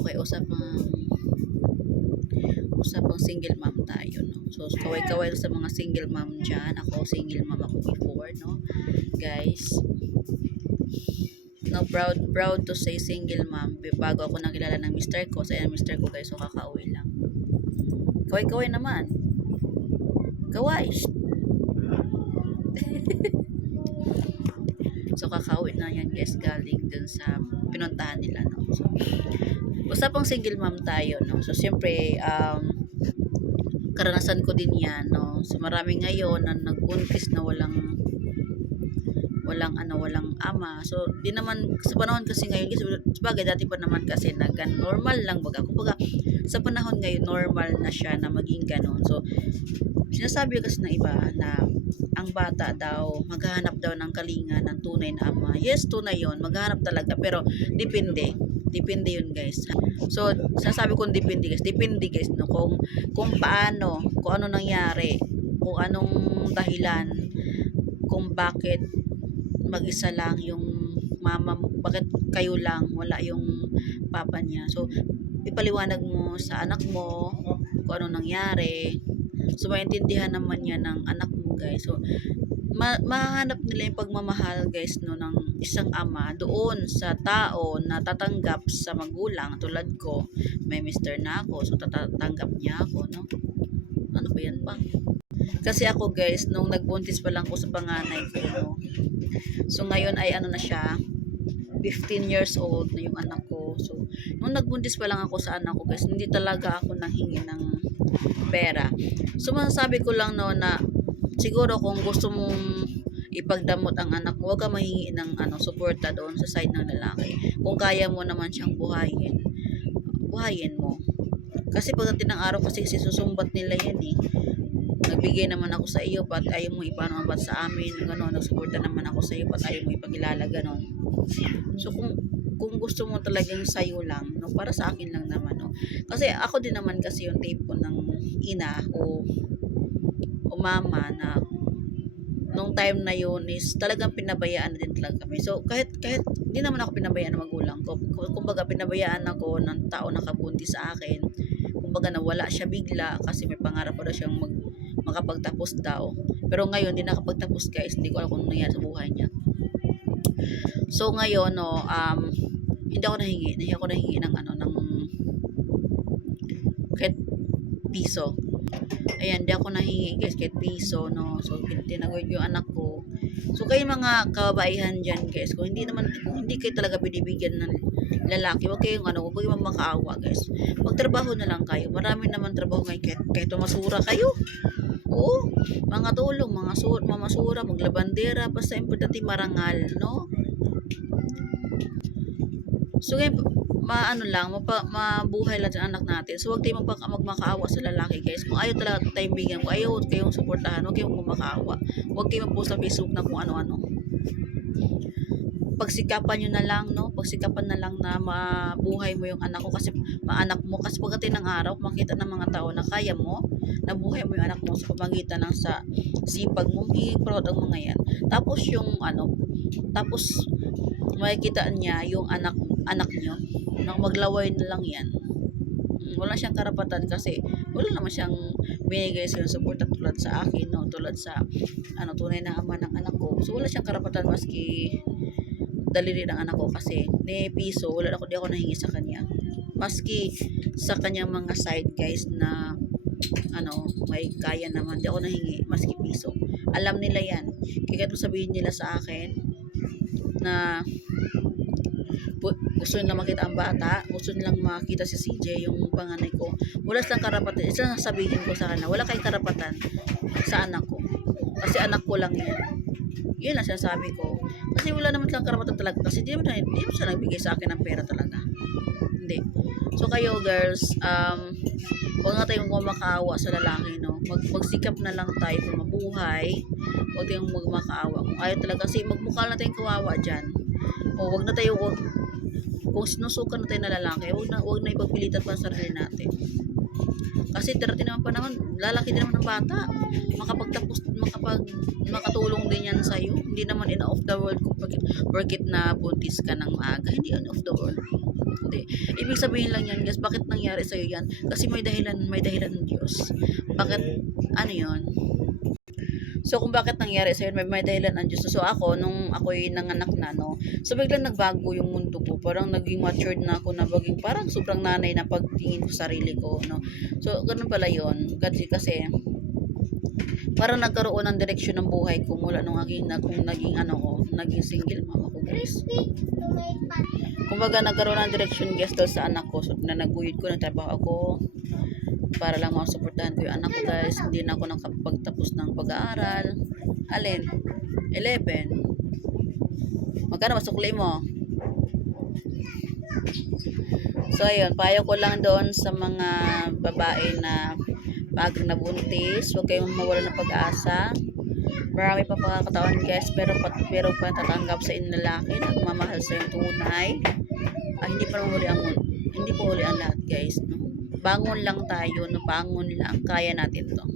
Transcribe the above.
Okay, usapang single mom tayo, no? So, kaway-kaway sa mga single mom dyan. Ako, single mom ako before, no? Guys, no, proud to say single mom. Bago ako nakilala ng mister ko. So, ayan, mister ko, guys. So, kakauwi lang. Kaway-kaway naman. Kaway! So, kakauwi na yan, guys. Galing dun sa pinuntahan nila, no? So, usapang single mom tayo, no? So, siyempre, karanasan ko din yan, no? So, marami ngayon na nagbuntis na walang ama. So, di naman, sa panahon kasi ngayon, kasi sabagay, dati pa naman kasi normal lang baga. Kumbaga, sa panahon ngayon, normal na siya na maging ganon. So, sinasabi kasi ng iba na ang bata daw, maghahanap daw ng kalinga ng tunay na ama. Yes, tunay yon, maghahanap talaga, pero depende. Depende yun, guys. So, sinasabi kong depende, guys. Depende, guys, no? Kung paano, kung ano nangyari, kung anong dahilan, kung bakit mag-isa lang yung mama, bakit kayo lang, wala yung papa niya. So, ipaliwanag mo sa anak mo kung ano nangyari. So, maintindihan naman niya ng anak mo, guys. So, mahanap nila yung pagmamahal, guys, no, ng isang ama doon sa tao na tatanggap sa magulang. Tulad ko, may mister na ako, so tatanggap niya ako, no? Ano ba yan pa? Kasi ako, guys, nung nagbuntis pa lang ko sa panganay ko, no? So, ngayon ay ano na siya, 15 years old na yung anak ko. So, nung nagbuntis pa lang ako sa anak ko, guys, hindi talaga ako nanghingi ng pera. So, masasabi ko lang, no, na siguro kung gusto mong ipagdamot ang anak mo, huwag ka mahingi ng suporta doon sa side ng lalaki. Kung kaya mo naman siyang buhayin mo. Kasi pagdating ng araw kasi susumbat nila yan eh. Nagbigay naman ako sa iyo, ba't ayaw mo ipanabat sa amin, gano'n, nagsuporta naman ako sa iyo, ba't ayaw mo ipagilala, gano'n. So, kung gusto mo talagang sayo lang, no, para sa akin lang naman, no. Kasi ako din naman kasi yung type ko ng ina o mama na nung time na yun is talagang pinabayaan na din talaga kami. So, kahit hindi naman ako pinabayaan ng magulang ko. Kumbaga, pinabayaan ako ng tao nakabuntis sa akin. Kumbaga, nawala siya bigla kasi may pangarap pa daw siyang makapagtapos daw. Pero ngayon, hindi nakapagtapos, guys. Hindi ko alam kung nangyari sa buhay niya. So, ngayon, no, hindi ako nahingi ng kahit piso. Ayan, di ako nahingi, guys, kahit piso, no. So, tinagod yung anak ko. So, kayo mga kababaihan dyan, guys, kung hindi kayo talaga binibigyan ng lalaki, huwag kayong makaawa, guys. Magtrabaho na lang kayo. Marami naman trabaho ngayon, kahit masura kayo. Oo, mga tulong, mamasura, maglabandera, basta importante marangal, no? So, mabuhay lang sa anak natin. So, huwag tayong magmakaawa sa lalaki, guys. Kung ayaw talaga tayong bigyan, kung ayaw kayong suportahan, huwag kayong magmakaawa. Huwag kayong mag-post sa Facebook na kung ano-ano. Pagsikapan nyo na lang, no? Pagsikapan na lang na mabuhay mo yung anak ko kasi pagdating ng araw, makita ng mga tao na kaya mo, nabuhay mo yung anak mo sa pamagitan ng sa sipag mo, magiging proud ang mga yan. Tapos makikita niya yung anak nyo, na maglaway na lang yan. Wala siyang karapatan kasi wala naman siyang binigay sa support tulad sa akin, no? Tulad sa tunay na ama ng anak ko. So, wala siyang karapatan maski daliri ng anak ko kasi ni piso, di ako nahingi sa kanya. Maski sa kanyang mga side, guys, na may kaya naman, di ako nahingi maski piso. Alam nila yan. Kaya sabihin nila sa akin na gusto nilang makita ang bata, gusto nilang makita si CJ, yung panganay ko. Wala silang karapatan. Isa sabihin ko sa kanila, wala kayong karapatan sa anak ko. Kasi anak ko lang yan. Yun lang sinasabi ko. Kasi wala naman silang karapatan talaga. Kasi di naman siya nagbigay sa akin ng pera talaga. Hindi. So kayo, girls, huwag nga tayong makaawa sa lalaki, no? Magsikap na lang tayo kung mabuhay. Huwag tayong magmakaawa. Kung ayaw talaga, kasi magmukha na tayong kawawa dyan. O kung sinusukan na tayo na lalaki, huwag na ipagpilitan pa sa sarili natin. Kasi darating naman pa naman, lalaki din naman ng bata. Makatulong din yan sa'yo. Hindi naman in of the world kung bakit na buntis ka ng maaga. Hindi in of the world. Hindi. Ibig sabihin lang yan guys, bakit nangyari sa'yo yan? Kasi may dahilan ng Diyos. Bakit, ano yun? So, kung bakit nangyari sa'yo, may dahilan ang Diyos. So, ako, nung ako'y nanganak na, no, so, biglang nagbago yung mundo ko. Parang naging matured na ako na baging, parang sobrang nanay na pagtingin ko sa sarili ko, no. So, ganun pala yun. Kasi, parang nagkaroon ng direksyon ng buhay ko mula nung kung naging naging single mom ako, guys. Kumbaga, nagkaroon ng direksyon guys dahil sa anak ko. So, na naguyod ko, nagtrabaho ako para lang masuportahan ko yung anak ko guys. Hindi na ako nakapagtapos ng pag-aaral. Alin? 11. Magkano masukli mo? So, ayun. Payo ko lang doon sa mga babae na maagang nabuntis. Huwag kayong mawala ng pag-asa. Marami pa pagkakataon guys. Pero pa tatanggap sa inyong lalaki. Nagmamahal sa yung tunay. Hindi pa huli ang lahat guys. No? Bangon lang tayo. No? Bangon lang. Kaya natin to.